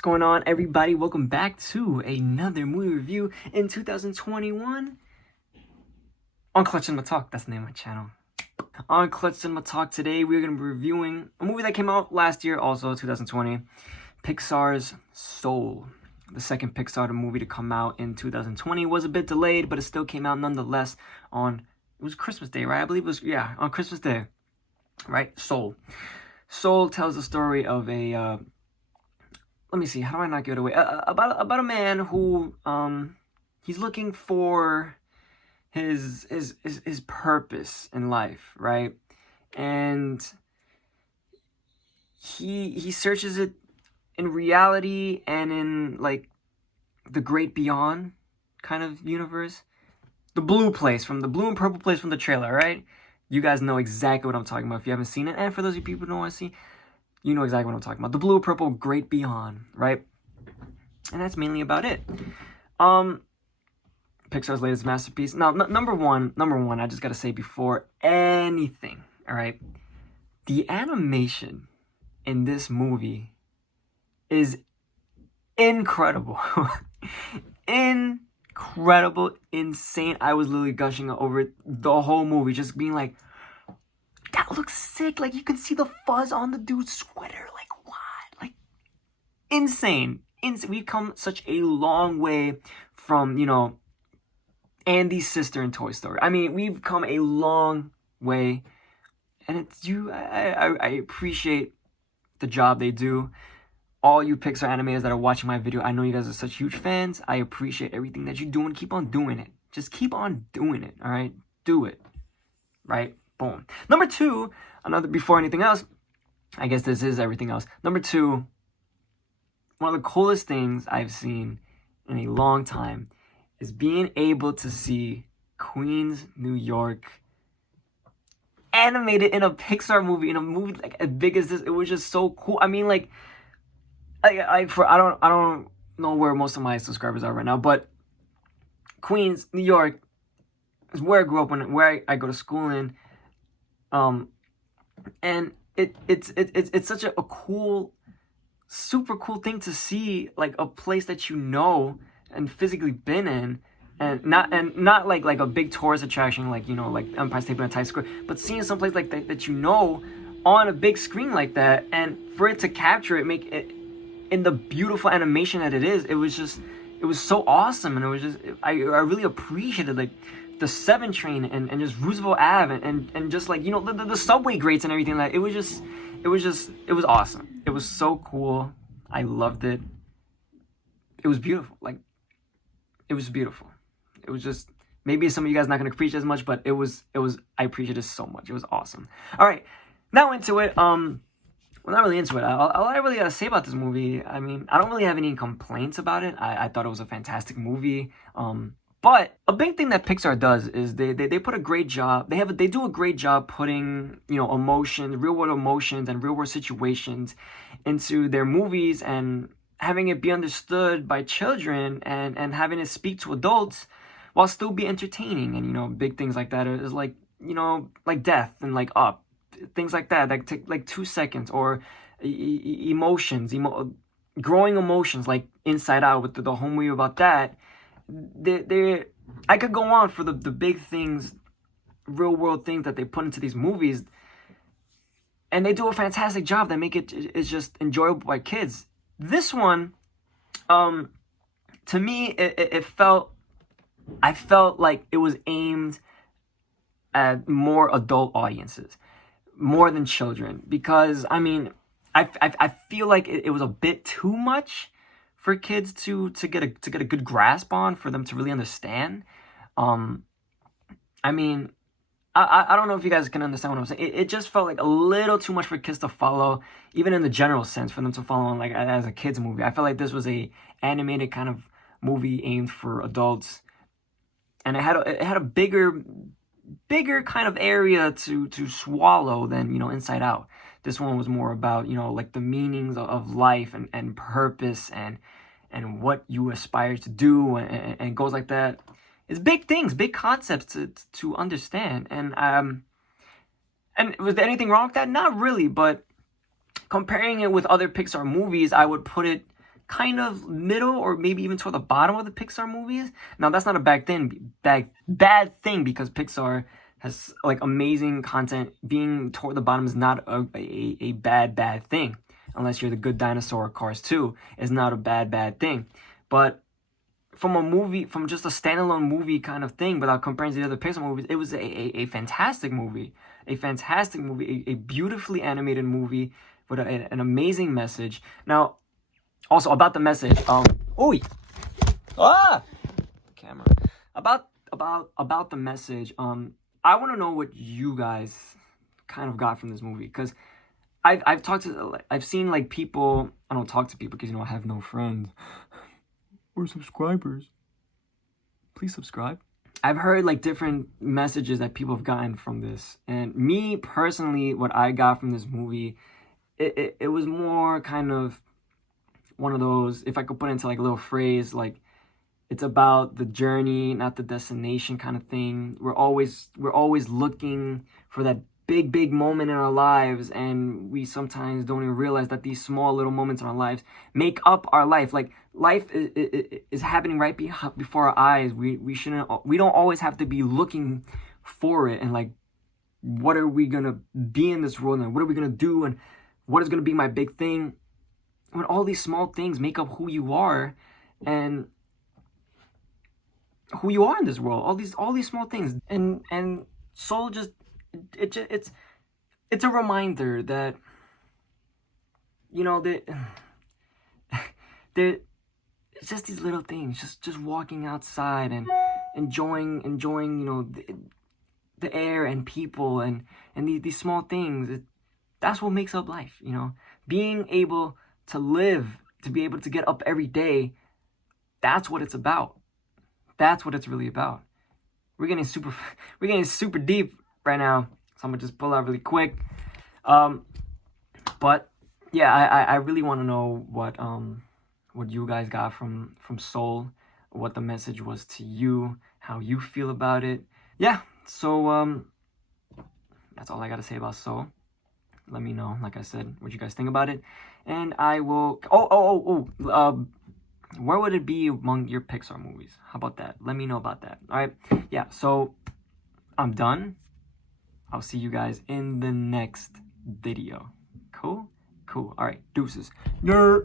What's going on, everybody? Welcome back to another movie review in 2021 on Clutch Cinema Talk. That's the name of my channel. On Clutch Cinema Talk today, we're going to be reviewing a movie that came out last year, also 2020, Pixar's Soul. The second Pixar movie to come out in 2020. Was a bit delayed, but it still came out nonetheless on, it was Christmas Day, right? I believe it was, yeah, on Christmas Day, right? Soul. Soul tells the story of a, let me see, how do I not give it away? About a man who, he's looking for his purpose in life, right? And he searches it in reality and in like the great beyond kind of universe. The blue place, from the blue and purple place from the trailer, right? You guys know exactly what I'm talking about if you haven't seen it. And for those of you people who don't want to see, you know exactly what I'm talking about. The blue, purple, great beyond, right? And that's mainly about it. Pixar's latest masterpiece. Now, number one, I just gotta say before anything, all right? The animation in this movie is incredible. Incredible, insane. I was literally gushing over it the whole movie, just being like, that looks sick. Like, you can see the fuzz on the dude's sweater. Like, what? Like, insane. We've come such a long way from, you know, Andy's sister in Toy Story. I mean, we've come a long way. And it's I appreciate the job they do. All you Pixar animators that are watching my video, I know you guys are such huge fans. I appreciate everything that you're doing. Keep on doing it. Just keep on doing it, all right? Do it, right? Boom. Number two, before anything else, I guess this is everything else. Number two, one of the coolest things I've seen in a long time is being able to see Queens, New York animated in a Pixar movie, in a movie like as big as this. It was just so cool. I mean, like, I don't know where most of my subscribers are right now, but Queens, New York is where I grew up, where I go to school in. And it's such a cool, super cool thing to see, like a place that you know and physically been in, and not like a big tourist attraction, like, you know, like Empire State Building, Times Square, but seeing someplace like that you know on a big screen like that, and for it to capture it, make it in the beautiful animation that it is, it was so awesome. And it was just, I really appreciated like the 7 train and just Roosevelt Ave and just like, you know, the subway grates and everything. Like, it was awesome. It was so cool. I loved it. It was beautiful. Like, it was beautiful. It was just, maybe some of you guys not going to appreciate it as much, but it was, I appreciated it so much. It was awesome. All right, now into it. Well, not really into it. All I really gotta say about this movie, I mean, I don't really have any complaints about it. I thought it was a fantastic movie. But a big thing that Pixar does is they put a great job. They do a great job putting, you know, emotions, real world emotions and real world situations into their movies, and having it be understood by children, and having it speak to adults while still be entertaining. And, you know, big things like that is like, you know, like Death and like Up, things like that take like 2 seconds, or emotions, growing emotions like Inside Out with the whole movie about that. I could go on for the big things, real world things that they put into these movies, and they do a fantastic job that make it's just enjoyable by kids. This one, to me, I felt like it was aimed at more adult audiences, more than children, because I mean, I feel like it was a bit too much for kids to get a good grasp on, for them to really understand. I mean, I don't know if you guys can understand what I'm saying. It just felt like a little too much for kids to follow, even in the general sense, for them to follow like as a kids movie. I felt like this was a animated kind of movie aimed for adults, and it had a bigger kind of area to swallow than, you know, Inside Out. This one was more about, you know, like the meanings of life and purpose and what you aspire to do, and goes like that. It's big things, big concepts to understand. And was there anything wrong with that? Not really, but comparing it with other Pixar movies, I would put it kind of middle or maybe even toward the bottom of the Pixar movies. Now that's not a bad thing because Pixar has like amazing content. Being toward the bottom is not a bad thing, unless you're the Good Dinosaur. Cars 2 is not a bad thing, but from just a standalone movie kind of thing, without comparing to the other Pixar movies, it was a fantastic movie, a beautifully animated movie with an amazing message. Now, also about the message, camera. About the message, I want to know what you guys kind of got from this movie, because I've seen like people. I don't talk to people because I have no friends or subscribers. Please subscribe. I've heard like different messages that people have gotten from this, and me personally, what I got from this movie, it was more kind of one of those, if I could put it into like a little phrase, like it's about the journey, not the destination kind of thing. We're always looking for that big moment in our lives, and we sometimes don't even realize that these small little moments in our lives make up our life. Like life is happening right before our eyes. We don't always have to be looking for it, and like, what are we gonna be in this world, and what are we gonna do, and what is gonna be my big thing, when all these small things make up who you are and who you are in this world. All these small things, and Soul just it's a reminder that that it's just these little things, just walking outside and enjoying the air and people and these small things. That's what makes up life. Being able to live, to be able to get up every day, that's what it's about. That's what it's really about. We're getting super deep right now, so I'm gonna just pull out really quick. But yeah, I really want to know what you guys got from Soul, what the message was to you, how you feel about it. Yeah, so that's all I gotta say about Soul. Let me know, like I said, what you guys think about it, and I will. Where would it be among your Pixar movies? How about that? Let me know about that. All right. Yeah. So I'm done. I'll see you guys in the next video. Cool. All right. Deuces. Nerd.